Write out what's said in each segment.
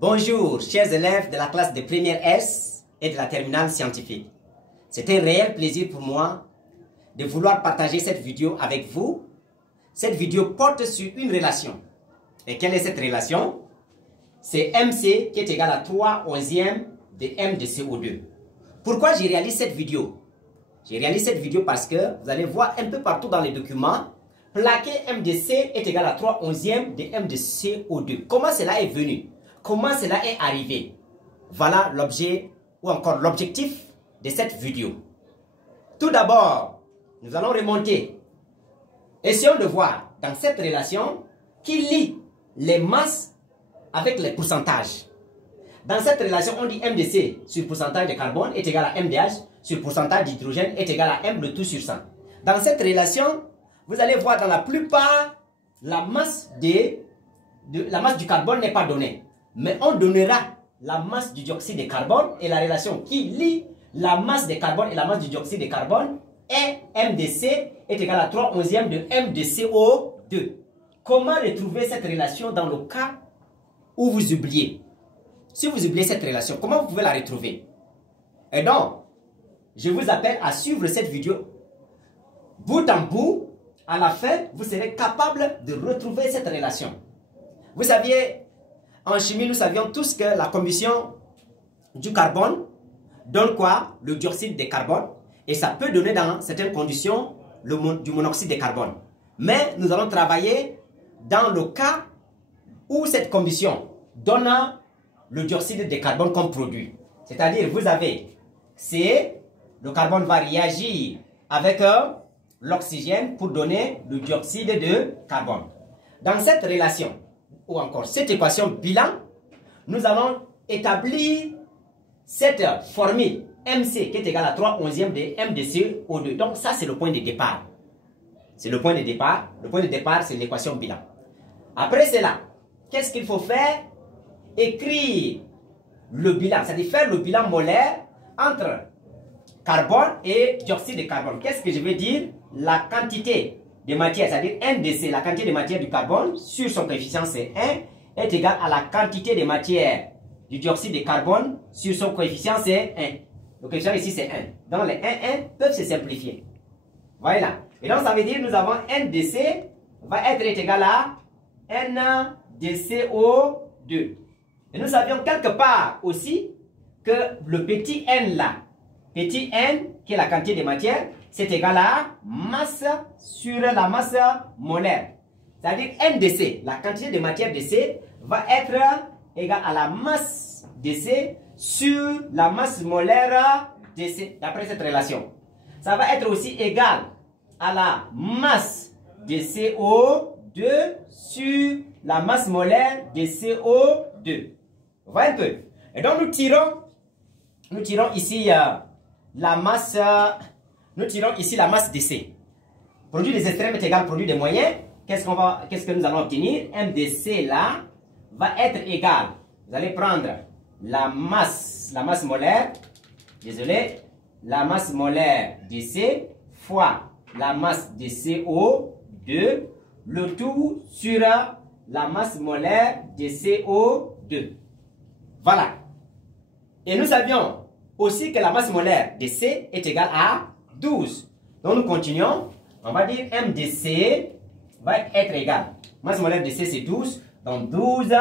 Bonjour, chers élèves de la classe de première S et de la terminale scientifique. C'est un réel plaisir pour moi de vouloir partager cette vidéo avec vous. Cette vidéo porte sur une relation. Et quelle est cette relation? C'est MC qui est égal à 3 onzièmes de M de CO2. Pourquoi je réalise cette vidéo? Je réalise cette vidéo parce que vous allez voir un peu partout dans les documents, plaqué M de C est égal à 3 onzièmes de M de CO2. Comment cela est venu? Comment cela est arrivé? Voilà l'objet ou encore l'objectif de cette vidéo. Tout d'abord, nous allons remonter. Essayons de voir dans cette relation qui lie les masses avec les pourcentages. Dans cette relation, on dit M de C sur pourcentage de carbone est égal à M de H sur pourcentage d'hydrogène est égal à M le tout sur 100. Dans cette relation, vous allez voir dans la plupart, la masse du carbone n'est pas donnée. Mais on donnera la masse du dioxyde de carbone et la relation qui lie la masse de carbone et la masse du dioxyde de carbone est M de C est égal à 3 onzièmes de M de CO2. Comment retrouver cette relation dans le cas où vous oubliez? Si vous oubliez cette relation, comment vous pouvez la retrouver? Et donc, je vous appelle à suivre cette vidéo bout en bout. À la fin, vous serez capable de retrouver cette relation. Vous saviez, en chimie, nous savions tous que la combustion du carbone donne quoi? Le dioxyde de carbone. Et ça peut donner dans certaines conditions du monoxyde de carbone. Mais nous allons travailler dans le cas où cette combustion donne le dioxyde de carbone comme produit. C'est-à-dire, vous avez C, le carbone va réagir avec l'oxygène pour donner le dioxyde de carbone. Dans cette relation, ou encore cette équation bilan, nous allons établir cette formule MC qui est égale à 3 onzièmes de M de CO2. Donc ça, c'est le point de départ. C'est le point de départ. Le point de départ, c'est l'équation bilan. Après cela, qu'est-ce qu'il faut faire? Écrire le bilan, c'est-à-dire faire le bilan molaire entre carbone et dioxyde de carbone. Qu'est-ce que je veux dire? La quantité de matière, c'est-à-dire NDC, la quantité de matière du carbone sur son coefficient C1 est égale à la quantité de matière du dioxyde de carbone sur son coefficient C1. Le coefficient ici c'est 1. Donc les 1 peuvent se simplifier. Voilà. Et donc ça veut dire que nous avons NDC va être égal à N de CO2. Et nous savions quelque part aussi que le petit n là, petit n qui est la quantité de matière, c'est égal à masse sur la masse molaire. C'est-à-dire NDC, la quantité de matière de C, va être égale à la masse de C sur la masse molaire de C, d'après cette relation. Ça va être aussi égal à la masse de CO2 sur la masse molaire de CO2. Vous voyez un peu? Et donc nous tirons ici la masse. Nous tirons ici la masse de C. Produit des extrêmes est égal à produit des moyens. Qu'est-ce que nous allons obtenir? M de C là va être égal. Vous allez prendre la masse molaire. Désolé. La masse molaire de C fois la masse de CO2. Le tout sur la masse molaire de CO2. Voilà. Et nous savions aussi que la masse molaire de C est égale à 12. Donc nous continuons. On va dire M de C va être égal. Masse molaire de C c'est 12. Donc 12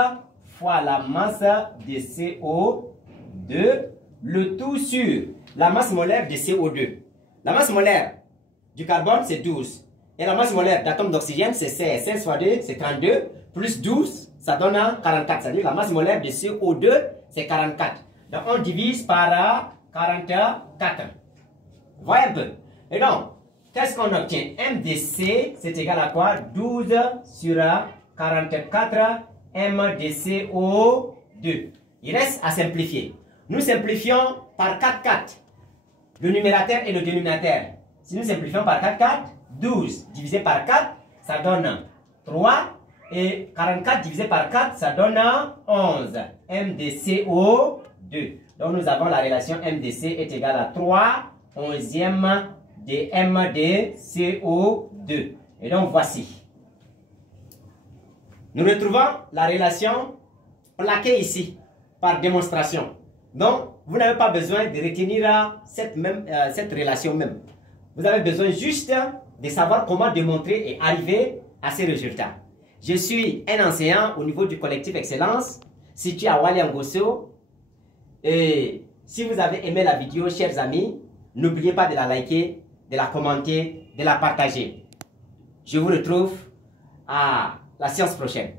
fois la masse de CO2. Le tout sur la masse molaire de CO2. La masse molaire du carbone c'est 12. Et la masse molaire d'atome d'oxygène c'est 16. 16 fois 2 c'est 32. Plus 12 ça donne 44. C'est-à-dire la masse molaire de CO2 c'est 44. Donc on divise par 44. Voyez un peu. Et donc, qu'est-ce qu'on obtient? M de C, c'est égal à quoi? 12 sur 44 M de CO2. Il reste à simplifier. Nous simplifions par 4, 4. Le numérateur et le dénominateur. Si nous simplifions par 4, 4, 12 divisé par 4, ça donne 3. Et 44 divisé par 4, ça donne 11. M de CO2. Donc nous avons la relation M de C est égale à 3 onzièmes de M de CO2. Et donc voici. Nous retrouvons la relation plaquée ici. par démonstration. Donc, vous n'avez pas besoin de retenir cette relation même. Vous avez besoin juste de savoir comment démontrer et arriver à ces résultats. Je suis un enseignant au niveau du collectif Excellence, situé à Waliangosso. Et si vous avez aimé la vidéo, chers amis, n'oubliez pas de la liker, de la commenter, de la partager. Je vous retrouve à la séance prochaine.